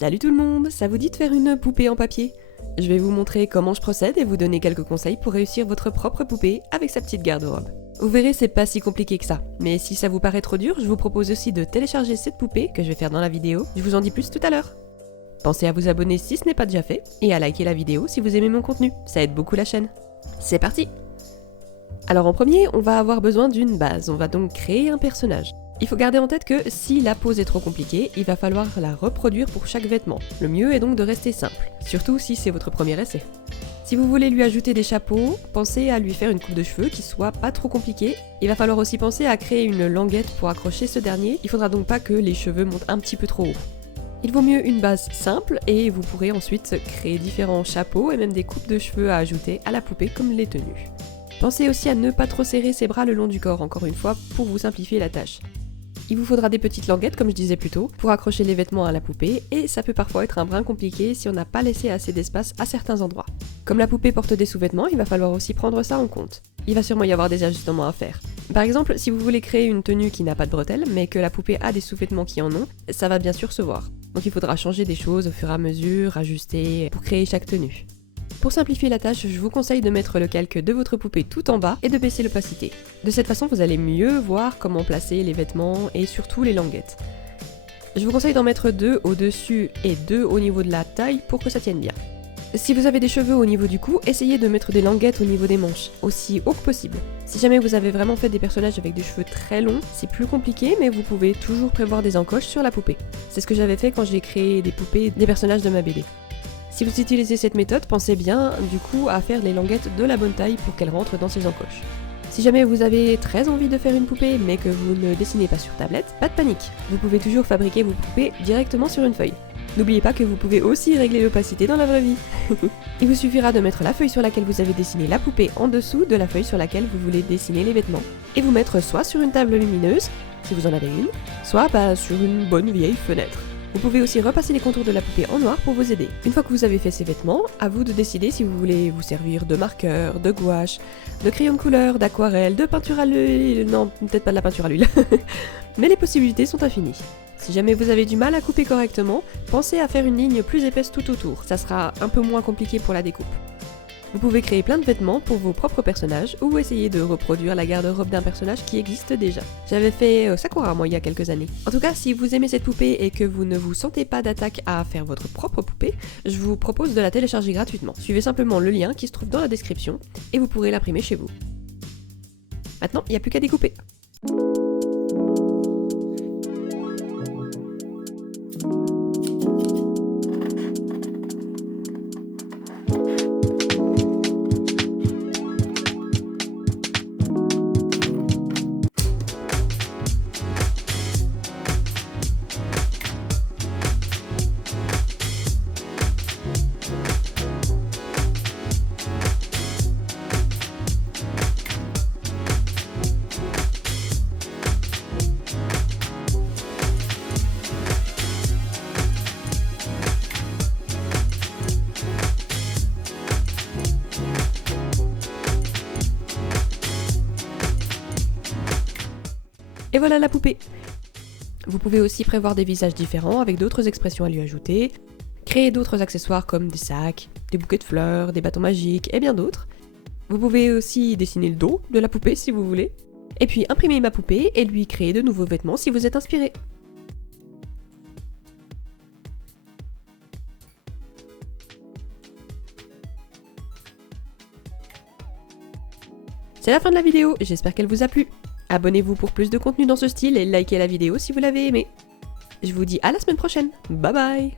Salut tout le monde, ça vous dit de faire une poupée en papier? Je vais vous montrer comment je procède et vous donner quelques conseils pour réussir votre propre poupée avec sa petite garde-robe. Vous verrez, c'est pas si compliqué que ça, mais si ça vous paraît trop dur, je vous propose aussi de télécharger cette poupée que je vais faire dans la vidéo, je vous en dis plus tout à l'heure. Pensez à vous abonner si ce n'est pas déjà fait, et à liker la vidéo si vous aimez mon contenu, ça aide beaucoup la chaîne. C'est parti! Alors en premier, on va avoir besoin d'une base, on va donc créer un personnage. Il faut garder en tête que si la pose est trop compliquée, il va falloir la reproduire pour chaque vêtement. Le mieux est donc de rester simple, surtout si c'est votre premier essai. Si vous voulez lui ajouter des chapeaux, pensez à lui faire une coupe de cheveux qui soit pas trop compliquée. Il va falloir aussi penser à créer une languette pour accrocher ce dernier, il faudra donc pas que les cheveux montent un petit peu trop haut. Il vaut mieux une base simple et vous pourrez ensuite créer différents chapeaux et même des coupes de cheveux à ajouter à la poupée comme les tenues. Pensez aussi à ne pas trop serrer ses bras le long du corps, encore une fois, pour vous simplifier la tâche. Il vous faudra des petites languettes, comme je disais plus tôt, pour accrocher les vêtements à la poupée, et ça peut parfois être un brin compliqué si on n'a pas laissé assez d'espace à certains endroits. Comme la poupée porte des sous-vêtements, il va falloir aussi prendre ça en compte. Il va sûrement y avoir des ajustements à faire. Par exemple, si vous voulez créer une tenue qui n'a pas de bretelles, mais que la poupée a des sous-vêtements qui en ont, ça va bien sûr se voir. Donc il faudra changer des choses au fur et à mesure, ajuster, pour créer chaque tenue. Pour simplifier la tâche, je vous conseille de mettre le calque de votre poupée tout en bas et de baisser l'opacité. De cette façon, vous allez mieux voir comment placer les vêtements et surtout les languettes. Je vous conseille d'en mettre 2 au-dessus et 2 au niveau de la taille pour que ça tienne bien. Si vous avez des cheveux au niveau du cou, essayez de mettre des languettes au niveau des manches, aussi haut que possible. Si jamais vous avez vraiment fait des personnages avec des cheveux très longs, c'est plus compliqué, mais vous pouvez toujours prévoir des encoches sur la poupée. C'est ce que j'avais fait quand j'ai créé des poupées des personnages de ma BD. Si vous utilisez cette méthode, pensez bien du coup à faire les languettes de la bonne taille pour qu'elles rentrent dans ces encoches. Si jamais vous avez très envie de faire une poupée mais que vous ne dessinez pas sur tablette, pas de panique, vous pouvez toujours fabriquer vos poupées directement sur une feuille. N'oubliez pas que vous pouvez aussi régler l'opacité dans la vraie vie. Il vous suffira de mettre la feuille sur laquelle vous avez dessiné la poupée en dessous de la feuille sur laquelle vous voulez dessiner les vêtements, et vous mettre soit sur une table lumineuse, si vous en avez une, soit sur une bonne vieille fenêtre. Vous pouvez aussi repasser les contours de la poupée en noir pour vous aider. Une fois que vous avez fait ces vêtements, à vous de décider si vous voulez vous servir de marqueur, de gouache, de crayon de couleur, d'aquarelle, de peinture à l'huile... Non, peut-être pas de la peinture à l'huile. Mais les possibilités sont infinies. Si jamais vous avez du mal à couper correctement, pensez à faire une ligne plus épaisse tout autour. Ça sera un peu moins compliqué pour la découpe. Vous pouvez créer plein de vêtements pour vos propres personnages ou essayer de reproduire la garde-robe d'un personnage qui existe déjà. J'avais fait Sakura moi il y a quelques années. En tout cas, si vous aimez cette poupée et que vous ne vous sentez pas d'attaque à faire votre propre poupée, je vous propose de la télécharger gratuitement. Suivez simplement le lien qui se trouve dans la description et vous pourrez l'imprimer chez vous. Maintenant, il n'y a plus qu'à découper. Et voilà la poupée! Vous pouvez aussi prévoir des visages différents avec d'autres expressions à lui ajouter, créer d'autres accessoires comme des sacs, des bouquets de fleurs, des bâtons magiques et bien d'autres. Vous pouvez aussi dessiner le dos de la poupée si vous voulez, et puis imprimer ma poupée et lui créer de nouveaux vêtements si vous êtes inspiré. C'est la fin de la vidéo, j'espère qu'elle vous a plu. Abonnez-vous pour plus de contenu dans ce style et likez la vidéo si vous l'avez aimé. Je vous dis à la semaine prochaine, bye bye!